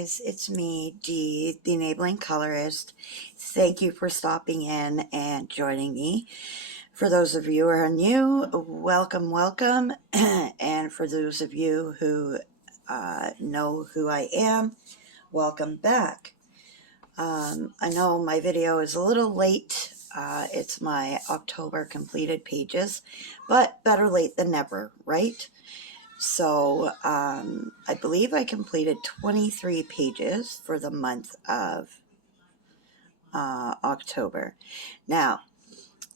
guys, it's me, Dee, the Enabling Colorist. Thank you for stopping in and joining me. For those of you who are new, welcome, welcome. And for those of you who know who I am, welcome back. I know my video is a little late. It's my October completed pages, but better late than never, right? So I believe I completed 23 pages for the month of October. Now,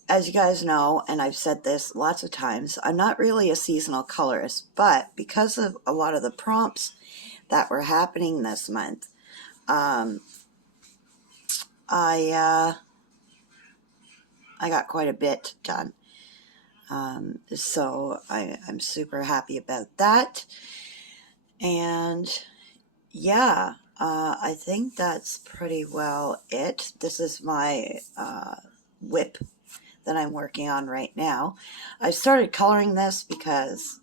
as you guys know, and I've said this lots of times, I'm not really a seasonal colorist, but because of a lot of the prompts that were happening this month, I got quite a bit done. So I'm super happy about that. And yeah, I think that's pretty well it. This is my whip that I'm working on right now. I started coloring this because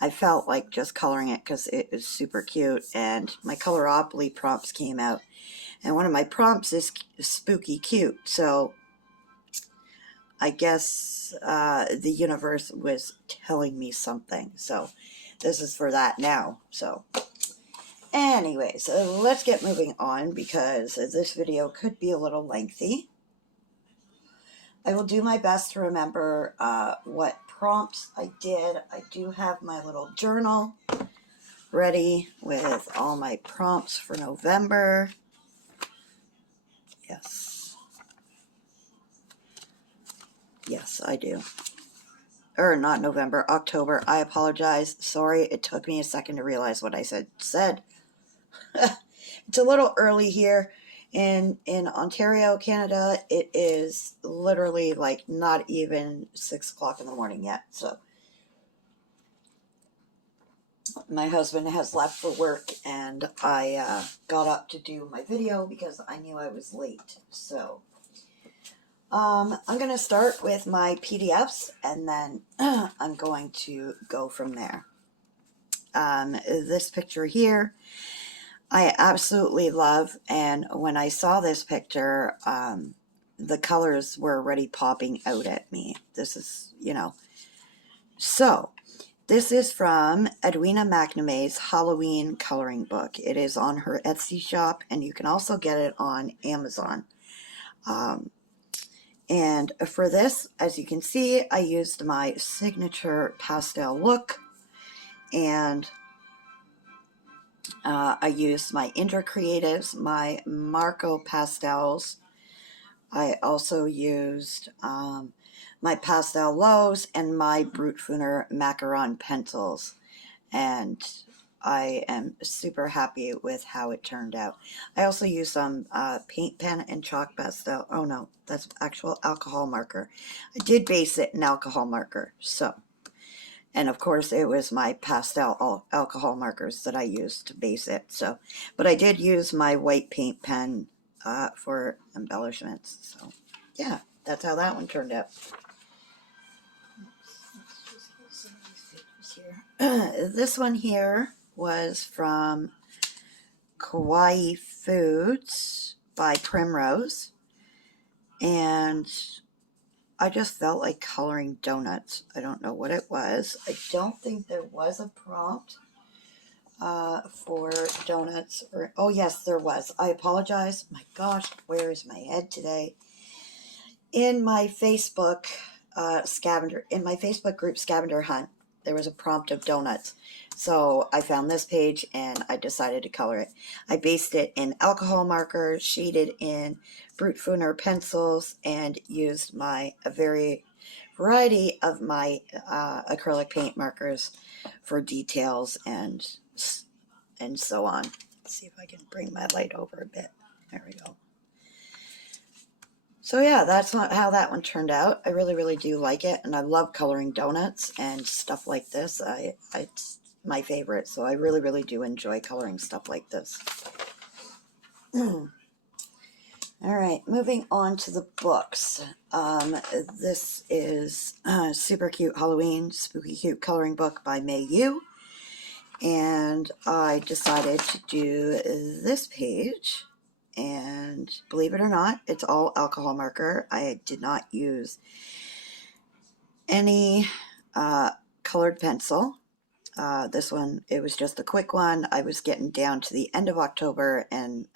I felt like just coloring it because it is super cute, and my Coloropoli prompts came out. And one of my prompts is spooky cute, so I guess the universe was telling me something. So this is for that now. So anyways, let's get moving on because this video could be a little lengthy. I will do my best to remember what prompts I did. I do have my little journal ready with all my prompts for November. Yes, I do. Or not November, October. I apologize. Sorry, it took me a second to realize what I said. It's a little early here in Ontario, Canada. It is literally like not even 6 o'clock in the morning yet. So my husband has left for work, and I got up to do my video because I knew I was late. So I'm going to start with my PDFs, and then I'm going to go from there. This picture here, I absolutely love, and when I saw this picture, the colors were already popping out at me. This is, So, this is from Edwina McNamee's Halloween coloring book. It is on her Etsy shop, and you can also get it on Amazon. And for this, as you can see, I used my signature pastel look, and I used my Intercreatives, my Marco pastels. I also used my Pastel Lows and my Brute Funer Macaron pencils, and I am super happy with how it turned out. I also used some paint pen and chalk pastel. Oh no, that's actual alcohol marker. I did base it in alcohol marker, so. And of course it was my pastel alcohol markers that I used to base it, so. But I did use my white paint pen for embellishments, so yeah, that's how that one turned out. This one here was from Kawaii Foods by Primrose, and I just felt like coloring donuts. I don't know what it was. I don't think there was a prompt for donuts. Oh yes, there was. I apologize. My gosh, where is my head today? In my Facebook group Scavenger Hunt, there was a prompt of donuts. So I found this page and I decided to color it. I based it in alcohol markers, shaded in Brute Funer pencils, and used a variety of my acrylic paint markers for details and so on. Let's see if I can bring my light over a bit. There we go. So yeah, that's not how that one turned out. I really, really do like it, and I love coloring donuts and stuff like this. It's my favorite, so I really, really do enjoy coloring stuff like this. All right, moving on to the books. This is Super Cute Halloween Spooky Cute Coloring Book by May Yu. And I decided to do this page, and believe it or not, it's all alcohol marker. I did not use any colored pencil. This one, it was just a quick one. I was getting down to the end of October and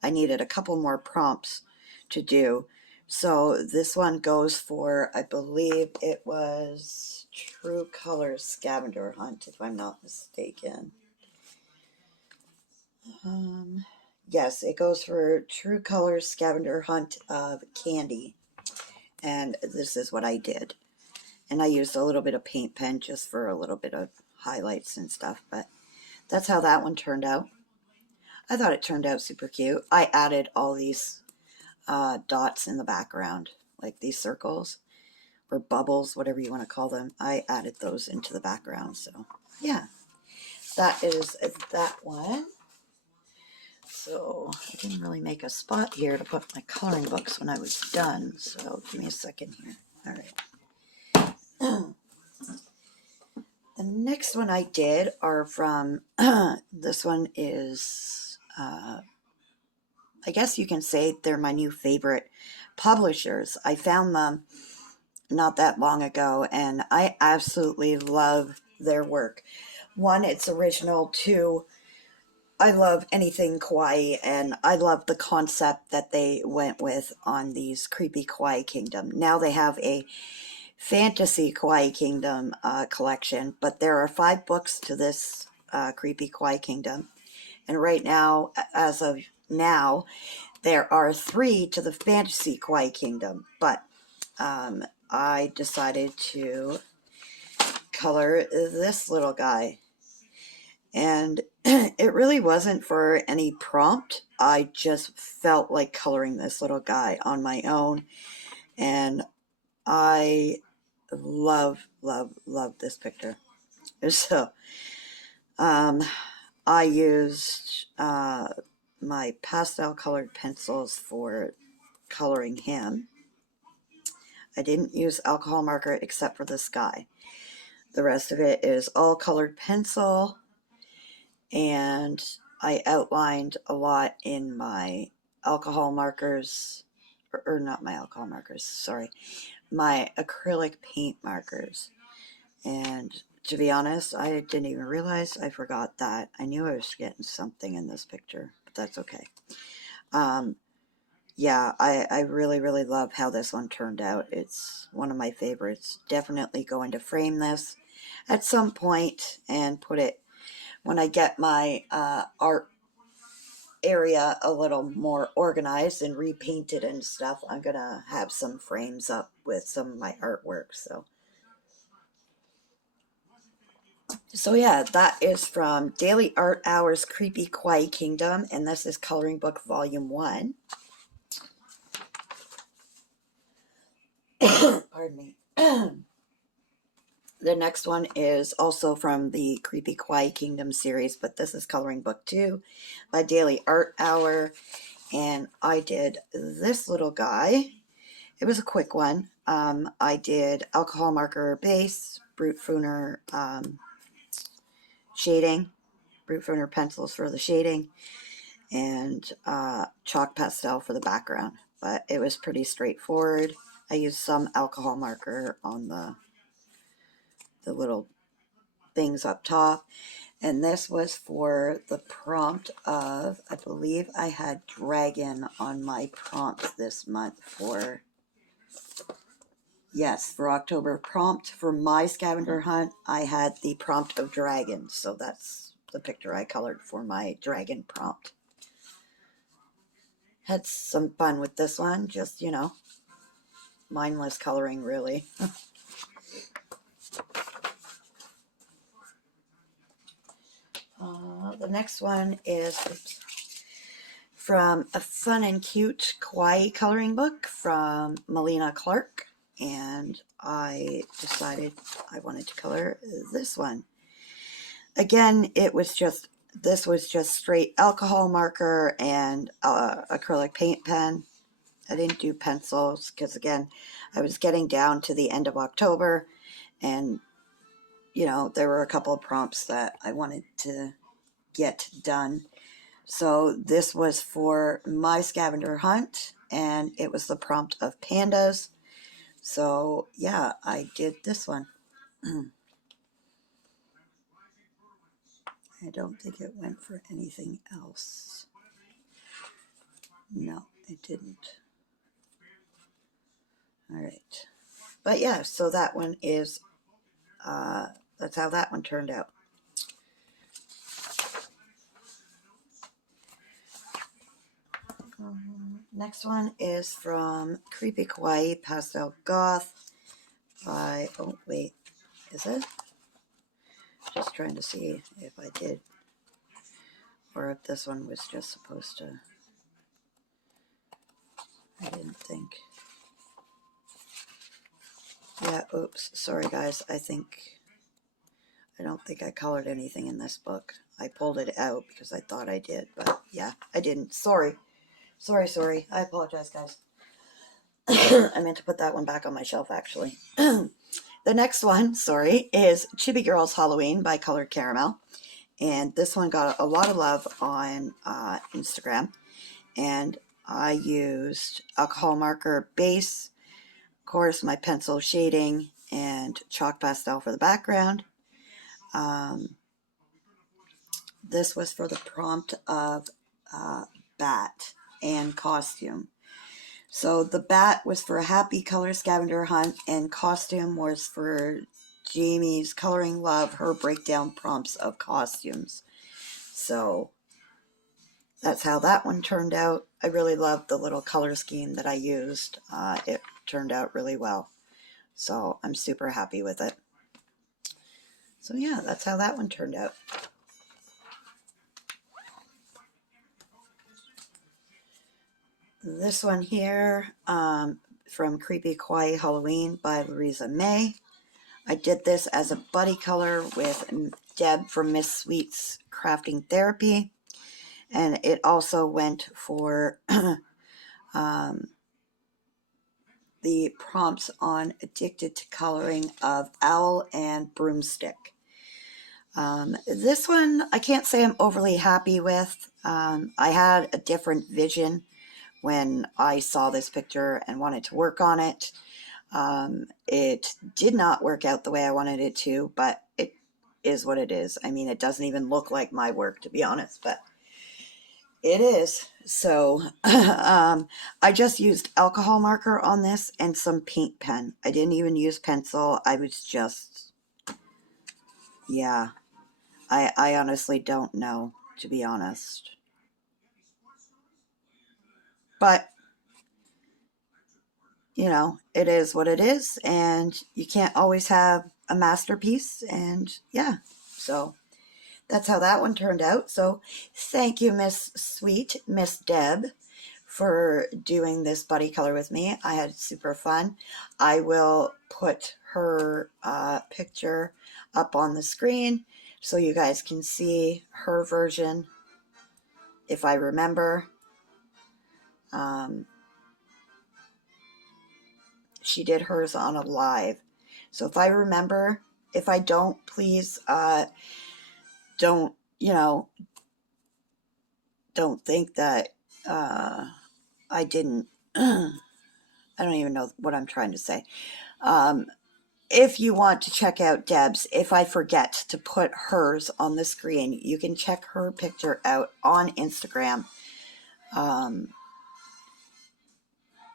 I needed a couple more prompts to do. So this one goes for, I believe it was True Colors Scavenger Hunt, if I'm not mistaken. Yes, it goes for True Colors Scavenger Hunt of Candy. And this is what I did. And I used a little bit of paint pen just for a little bit of highlights and stuff. But that's how that one turned out. I thought it turned out super cute. I added all these dots in the background, like these circles or bubbles, whatever you want to call them. I added those into the background. So yeah, that is that one. So I didn't really make a spot here to put my coloring books when I was done. So give me a second here. All right. The next one I did are from, this one is, I guess you can say they're my new favorite publishers. I found them not that long ago, and I absolutely love their work. One, it's original. Two, I love anything kawaii, and I love the concept that they went with on these creepy kawaii kingdom. Now they have a fantasy kawaii kingdom collection, but there are 5 books to this creepy kawaii kingdom, and right now, as of now, there are 3 to the fantasy kawaii kingdom. But I decided to color this little guy, and it really wasn't for any prompt. I just felt like coloring this little guy on my own, and I love this picture. So I used my pastel colored pencils for coloring him. I didn't use alcohol marker except for this guy. The rest of it is all colored pencil, and I outlined a lot in my alcohol markers, or not my alcohol markers, sorry, my acrylic paint markers. And to be honest, I didn't even realize I forgot that. I knew I was getting something in this picture, but that's okay. Yeah, I really love how this one turned out. It's one of my favorites. Definitely going to frame this at some point and put it, when I get my art area a little more organized and repainted and stuff, I'm going to have some frames up with some of my artwork. So yeah, that is from Daily Art Hours Creepy Kawaii Kingdom, and this is Coloring Book Volume 1. Pardon me. The next one is also from the Creepy Kawaii Kingdom series, but this is Coloring Book 2 by Daily Art Hour, and I did this little guy. It was a quick one. I did alcohol marker base, Brute Fooner shading, Brute Fooner pencils for the shading, and chalk pastel for the background. But it was pretty straightforward. I used some alcohol marker on the little things up top. And this was for the prompt of, I believe I had dragon on my prompt this month for, yes, for October prompt for my scavenger hunt. I had the prompt of dragon. So that's the picture I colored for my dragon prompt. Had some fun with this one, just, you know, mindless coloring, really. The next one is from a fun and cute kawaii coloring book from Melina Clark, and I decided I wanted to color this one. Again, this was just straight alcohol marker and acrylic paint pen. I didn't do pencils because, again, I was getting down to the end of October, and you know, there were a couple of prompts that I wanted to get done. So this was for my scavenger hunt, and it was the prompt of pandas. So yeah, I did this one. I don't think it went for anything else. No, it didn't. All right. But yeah, so that one is, that's how that one turned out. Next one is from Creepy Kawaii Pastel Goth by, oh wait, is it? Just trying to see if I did, or if this one was just supposed to, I didn't think. Yeah, oops, sorry guys, I don't think I colored anything in this book. I pulled it out because I thought I did, but yeah, I didn't. Sorry. I apologize, guys. I meant to put that one back on my shelf, actually. The next one, sorry, is Chibi Girls Halloween by Colored Caramel. And this one got a lot of love on Instagram. And I used alcohol marker base, of course, my pencil shading, and chalk pastel for the background. This was for the prompt of bat and costume. So the bat was for a happy color scavenger hunt, and costume was for Jamie's coloring love, her breakdown prompts of costumes. So that's how that one turned out. I really loved the little color scheme that I used. It turned out really well. So I'm super happy with it. So yeah, that's how that one turned out. This one here, from Creepy Kawaii Halloween by Louisa May. I did this as a buddy color with Deb from Miss Sweet's Crafting Therapy. And it also went for the prompts on Addicted to Coloring of Owl and Broomstick. This one, I can't say I'm overly happy with. I had a different vision when I saw this picture and wanted to work on it. It did not work out the way I wanted it to, but it is what it is. I mean, it doesn't even look like my work, to be honest, but it is. So I just used alcohol marker on this and some paint pen. I didn't even use pencil. I was just, yeah, I honestly don't know, to be honest. But you know, it is what it is, and you can't always have a masterpiece. And yeah, so that's how that one turned out. So thank you, Miss Sweet, Miss Deb, for doing this buddy color with me. I had super fun. I will put her picture up on the screen so you guys can see her version if I remember. She did hers on a live. So if I remember, if I don't, please don't, you know, don't think that I didn't. I don't even know what I'm trying to say. If you want to check out Deb's, if I forget to put hers on the screen, you can check her picture out on Instagram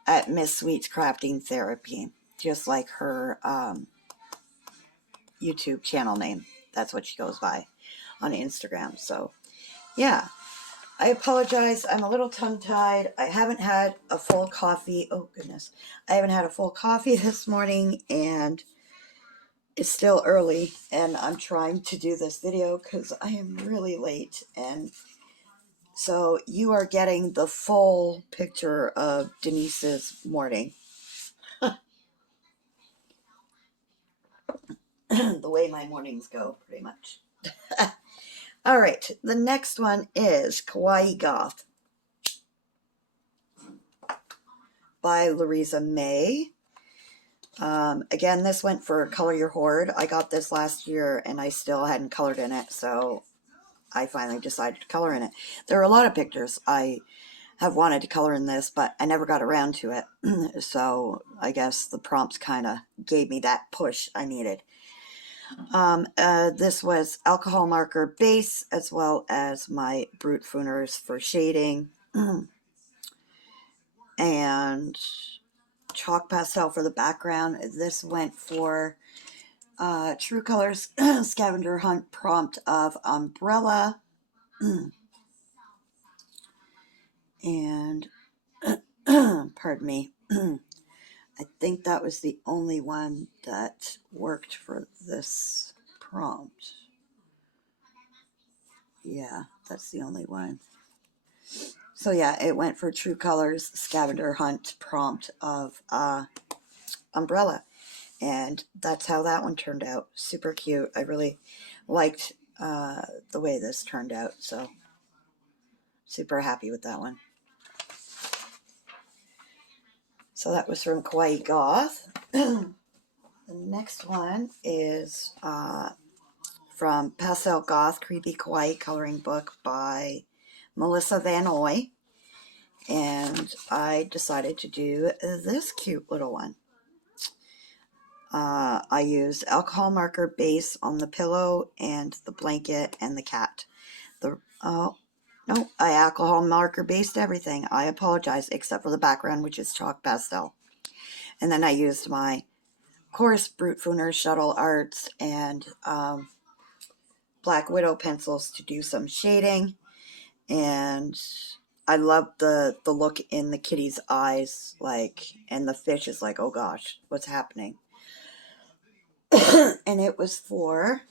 at Miss Sweet's Crafting Therapy, just like her YouTube channel name. That's what she goes by on Instagram. So yeah, I apologize. I'm a little tongue-tied. I haven't had a full coffee. Oh goodness. I haven't had a full coffee this morning, and it's still early, and I'm trying to do this video because I am really late. And so you are getting the full picture of Denise's morning. The way my mornings go, pretty much. All right, the next one is Kawaii Goth by Louisa May. Again, this went for Color Your Horde. I got this last year and I still hadn't colored in it, so I finally decided to color in it. There are a lot of pictures I have wanted to color in this, but I never got around to it. So I guess the prompts kind of gave me that push I needed. This was alcohol marker base as well as my brute fooners for shading. And chalk pastel for the background. This went for True Colors Scavenger Hunt prompt of umbrella. And pardon me. I think that was the only one that worked for this prompt. Yeah, that's the only one. So yeah, it went for True Colors Scavenger Hunt prompt of umbrella. And that's how that one turned out. Super cute. I really liked the way this turned out. So super happy with that one. So that was from Kawaii Goth. The next one is from Pastel Goth Creepy Kawaii Coloring Book by Melissa Van Oy. And I decided to do this cute little one. I used alcohol marker base on the pillow and the blanket and the cat. No, I alcohol marker based everything. I apologize, except for the background, which is chalk pastel. And then I used my coarse Brute Fooner Shuttle Arts and Black Widow pencils to do some shading. And I love the look in the kitty's eyes, like, and the fish is like, oh gosh, what's happening? And it was for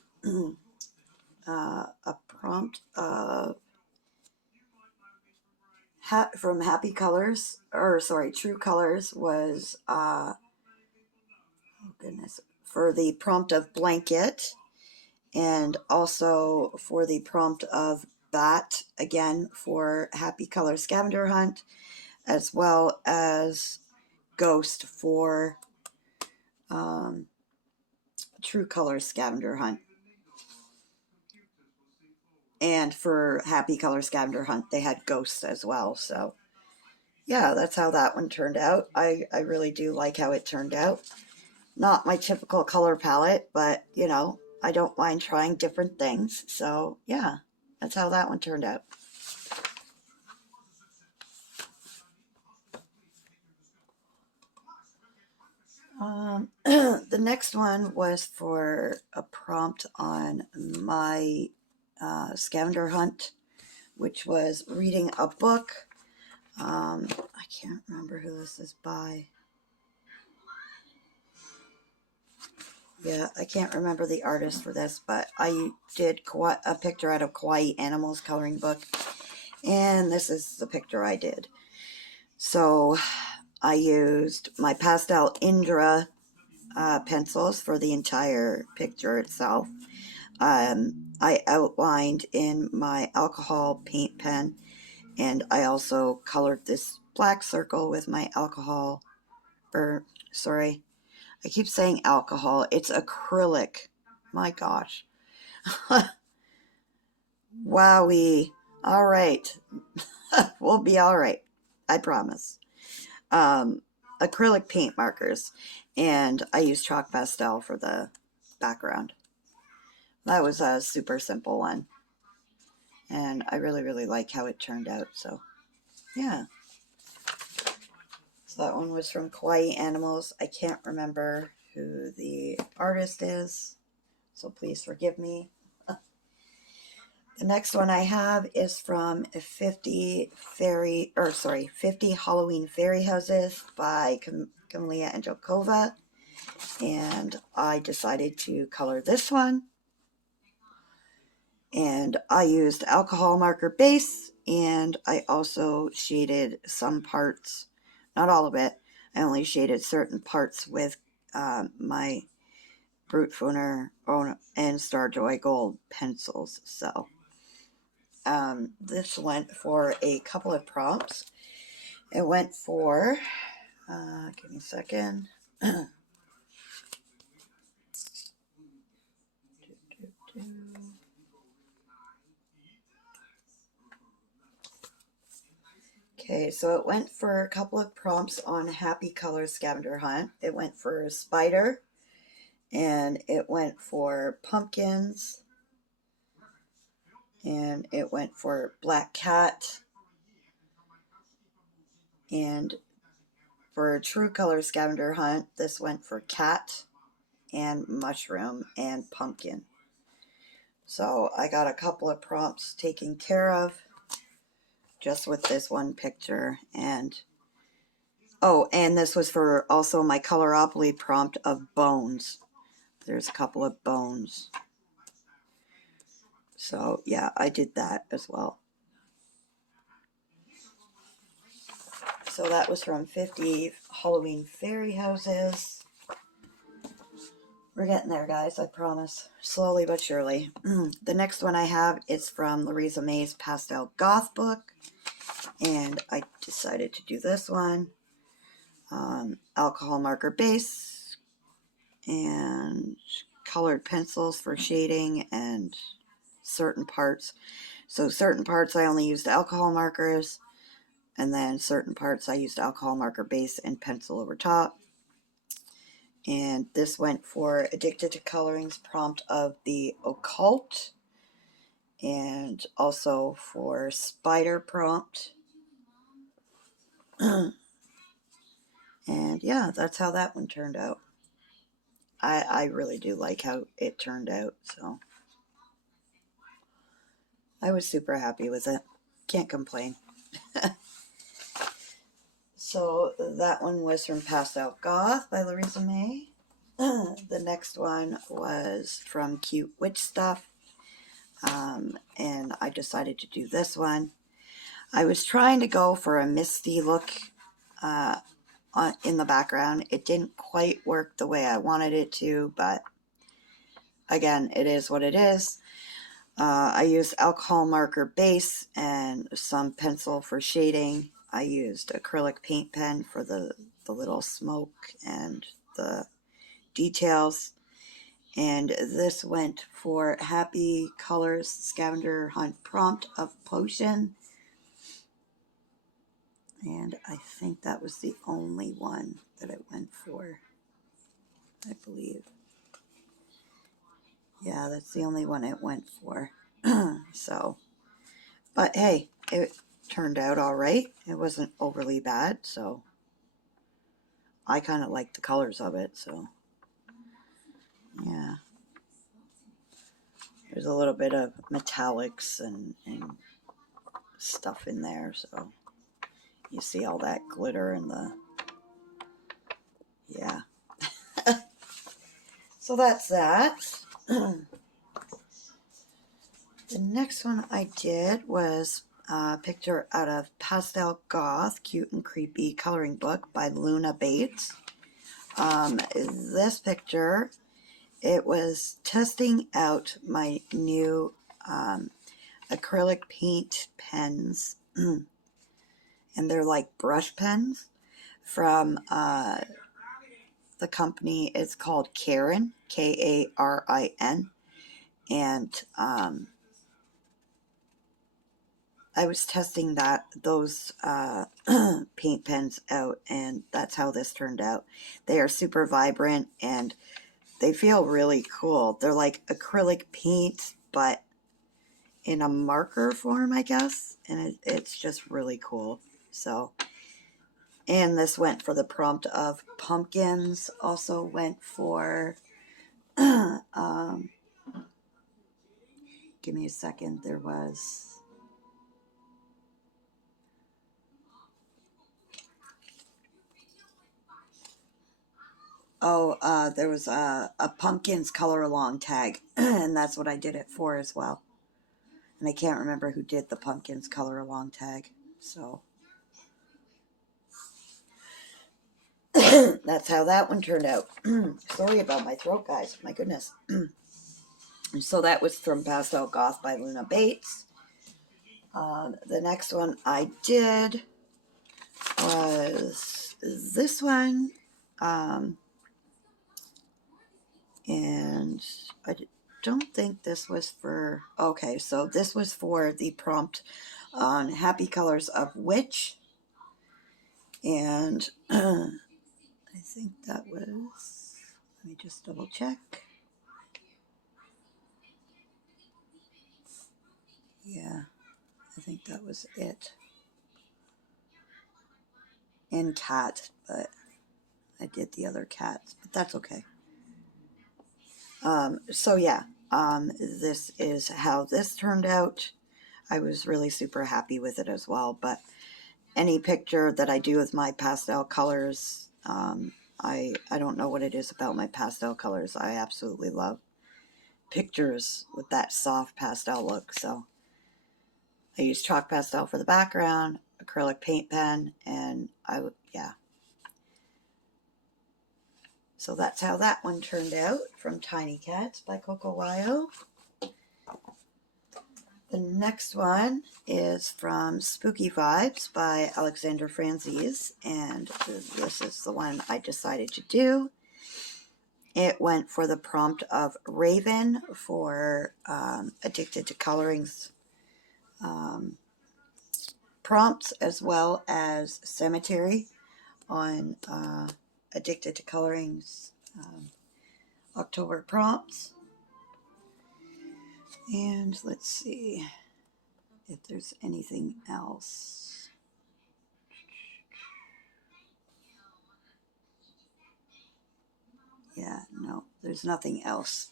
a prompt of from Happy Colors, or sorry, True Colors was, oh goodness, for the prompt of blanket, and also for the prompt of bat, again for Happy Color Scavenger Hunt, as well as ghost for True Colors Scavenger Hunt. And for Happy Color Scavenger Hunt, they had ghosts as well. So yeah, that's how that one turned out. I really do like how it turned out. Not my typical color palette, but, you know, I don't mind trying different things. So, yeah, that's how that one turned out. The next one was for a prompt on my scavenger hunt, which was reading a book. I can't remember who this is by. Yeah, I can't remember the artist for this, but I did a picture out of Kawaii Animals coloring book, and this is the picture I did. So I used my Pastel Indra pencils for the entire picture itself. I outlined in my alcohol paint pen, and I also colored this black circle with my alcohol, I keep saying alcohol. It's acrylic. My gosh. Wowee. All right. We'll be all right. I promise. Acrylic paint markers. And I used chalk pastel for the background. That was a super simple one. And I really, really like how it turned out. So, yeah. So that one was from Kawaii Animals. I can't remember who the artist is, so please forgive me. The next one I have is from 50 Halloween Fairy Houses by Camelia Angelkova. And I decided to color this one. And I used alcohol marker base, and I also shaded some parts, not all of it. I only shaded certain parts with my Brute Fooner and Starjoy Gold pencils. So this went for a couple of prompts. It went for, give me a second. Okay, so it went for a couple of prompts on Happy Colors Scavenger Hunt. It went for spider, and it went for pumpkins, and it went for black cat, and for True Color Scavenger Hunt, this went for cat and mushroom and pumpkin. So I got a couple of prompts taken care of just with this one picture. And oh, and this was for also my Coloropoly prompt of bones. There's a couple of bones. So yeah, I did that as well. So that was from 50 Halloween Fairy Houses. We're getting there, guys, I promise. Slowly but surely. The next one I have is from Louisa May's Pastel Goth book. And I decided to do this one. Alcohol marker base. And colored pencils for shading and certain parts. So certain parts I only used alcohol markers. And then certain parts I used alcohol marker base and pencil over top. And this went for Addicted to Coloring's prompt of the occult. And also for spider prompt. And yeah, that's how that one turned out. I really do like how it turned out, so I was super happy with it. Can't complain. So that one was from Pastel Goth by Louisa May. The next one was from Cute Witch Stuff. And I decided to do this one. I was trying to go for a misty look in the background. It didn't quite work the way I wanted it to, but again, it is what it is. I used alcohol marker base and some pencil for shading. I used acrylic paint pen for the little smoke and the details. And this went for Happy Colors Scavenger Hunt prompt of potion. And I think that was the only one that it went for, I believe. Yeah, that's the only one it went for. So, but hey, it turned out all right. It wasn't overly bad, so I kind of like the colors of it, so yeah. There's a little bit of metallics and stuff in there, so you see all that glitter and the, yeah. So that's that. The next one I did was a picture out of Pastel Goth, Cute and Creepy Coloring Book by Luna Bates. This picture, it was testing out my new acrylic paint pens. And they're like brush pens from the company. It's called Karin, Karin. And I was testing those paint pens out, and that's how this turned out. They are super vibrant, and they feel really cool. They're like acrylic paint, but in a marker form, I guess, and it's just really cool. So, and this went for the prompt of pumpkins. Also went for, give me a second, there was... Oh, there was a pumpkins color along tag, and that's what I did it for as well. And I can't remember who did the pumpkins color along tag, so that's how that one turned out. Sorry about my throat, guys. My goodness. So that was from Pastel Goth by Luna Bates. The next one I did was this one. And I don't think this was for... Okay, so this was for the prompt on Happy Colors of Witch. And I think that was, let me just double check. Yeah, I think that was it. And cat, but I did the other cats, but that's okay. So yeah, this is how this turned out. I was really super happy with it as well, but any picture that I do with my pastel colors, I don't know what it is about my pastel colors. I absolutely love pictures with that soft pastel look. So I use chalk pastel for the background, acrylic paint pen, and yeah. So that's how that one turned out from Tiny Cats by Coco Wyo. The next one is from Spooky Vibes by Alexander Franzese, and this is the one I decided to do. It went for the prompt of Raven for Addicted to Colorings prompts, as well as Cemetery on Addicted to Colorings October prompts. And let's see if there's anything else. Yeah, no, there's nothing else.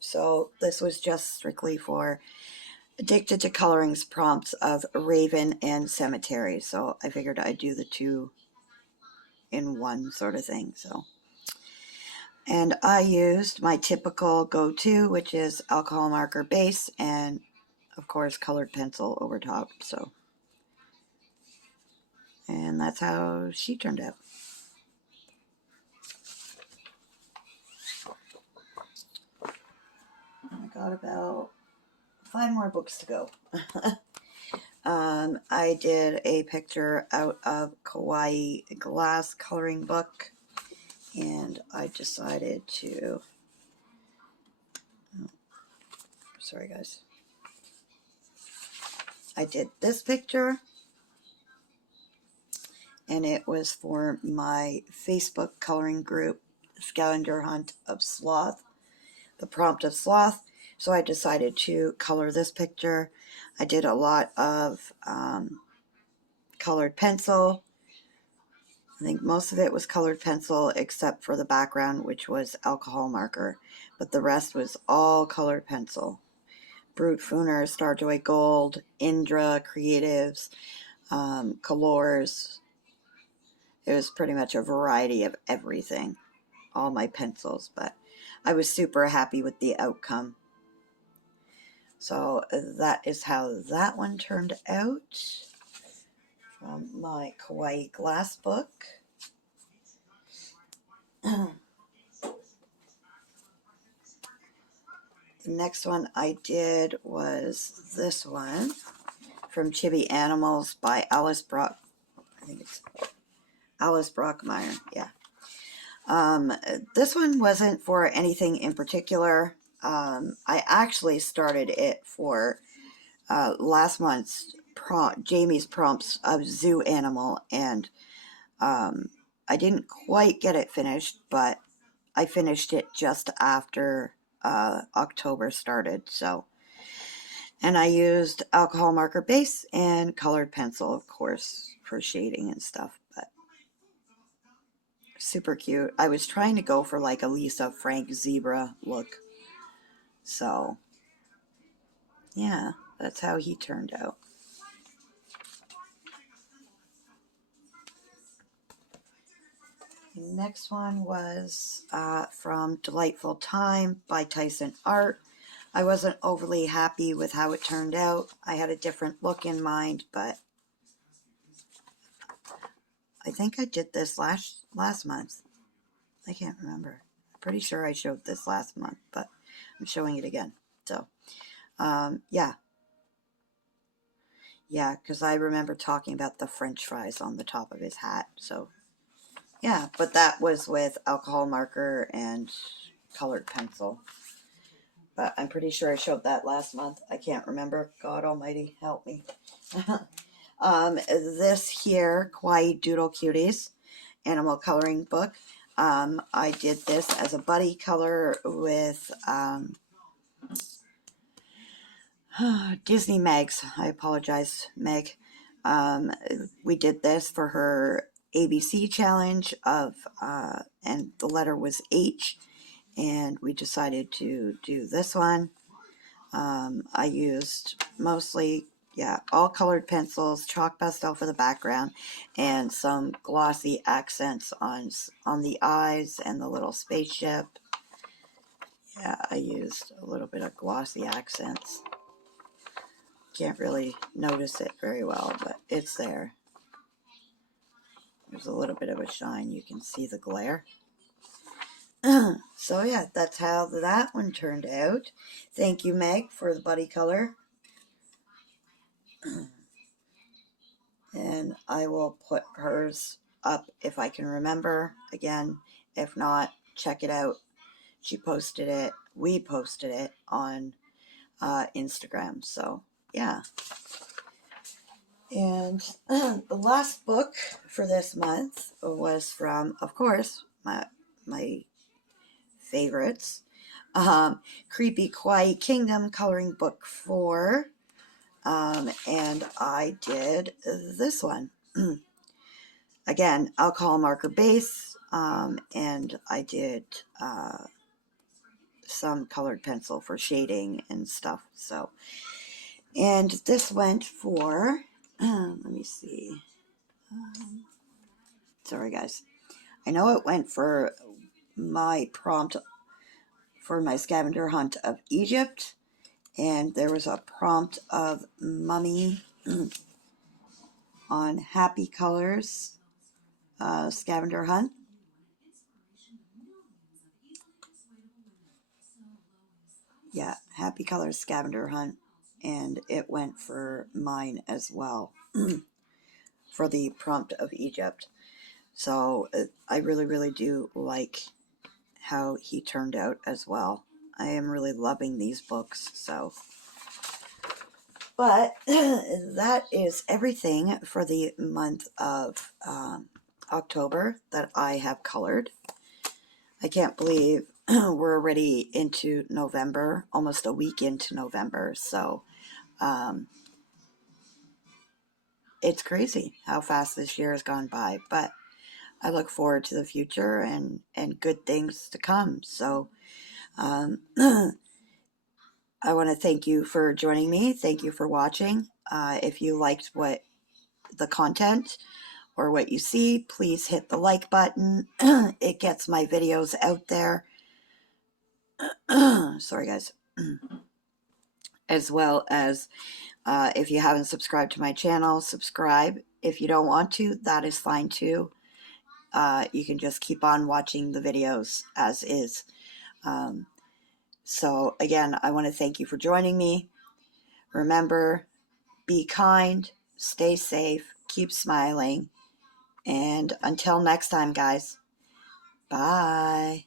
So this was just strictly for Addicted to Colorings prompts of Raven and Cemetery. So I figured I'd do the two in one sort of thing. So, and I used my typical go-to, which is alcohol marker base and of course colored pencil over top. So, and that's how she turned out. I got about 5 more books to go. I did a picture out of Kawaii Glass coloring book, and I decided to, oh, sorry guys, I did this picture, and it was for my Facebook coloring group, Scavenger Hunt of Sloth, the prompt of Sloth. So I decided to color this picture. I did a lot of colored pencil. I think most of it was colored pencil except for the background, which was alcohol marker. But the rest was all colored pencil. Brute Fooner, Starjoy Gold, Indra, Creatives, Colors. It was pretty much a variety of everything. All my pencils, but I was super happy with the outcome. So that is how that one turned out from my Kawaii Glass book. The next one I did was this one from Chibi Animals by Alice Brock. I think it's Alice Brockmeyer. Yeah. This one wasn't for anything in particular. I actually started it for last month's Jamie's prompts of Zoo Animal, and I didn't quite get it finished, but I finished it just after October started. So, and I used alcohol marker base and colored pencil, of course, for shading and stuff, but super cute. I was trying to go for like a Lisa Frank zebra look. So, yeah, that's how he turned out. The next one was from Delightful Time by Tyson Art. I wasn't overly happy with how it turned out. I had a different look in mind, but I think I did this last month. I can't remember. I'm pretty sure I showed this last month, but I'm showing it again. So, yeah. Yeah, because I remember talking about the French fries on the top of his hat. So, yeah, but that was with alcohol marker and colored pencil. But I'm pretty sure I showed that last month. I can't remember. God almighty, help me. This here, Kawaii Doodle Cuties animal coloring book. I did this as a buddy color with Disney Megs. I apologize, Meg. We did this for her ABC challenge of, and the letter was H, and we decided to do this one. I used mostly, all colored pencils, chalk pastel for the background, and some glossy accents on the eyes and the little spaceship. Yeah, I used a little bit of glossy accents. Can't really notice it very well, but it's there. There's a little bit of a shine. You can see the glare. So yeah, that's how that one turned out. Thank you, Meg, for the buddy color. And I will put hers up if I can remember. Again, if not, check it out. She posted it. We posted it on Instagram. So yeah. And the last book for this month was from, of course, my favorites, Creepy Kawaii Kingdom Coloring Book 4. And I did this one. Again, alcohol marker base, and I did some colored pencil for shading and stuff. So, and this went for, let me see. Sorry, guys. I know it went for my prompt for my scavenger hunt of Egypt, and there was a prompt of mummy on happy colors scavenger hunt. Yeah, happy colors scavenger hunt, and it went for mine as well for the prompt of Egypt. So I really, really do like how he turned out as well. I am really loving these books. So, but that is everything for the month of October that I have colored. I can't believe we're already into November, almost a week into November. So it's crazy how fast this year has gone by. But I look forward to the future and good things to come. So I want to thank you for joining me. Thank you for watching. If you liked what the content or what you see, please hit the like button. It gets my videos out there. Sorry, guys. As well as if you haven't subscribed to my channel, subscribe. If you don't want to, that is fine too. You can just keep on watching the videos as is. So again, I want to thank you for joining me. Remember, be kind, stay safe, keep smiling, and until next time, guys, bye.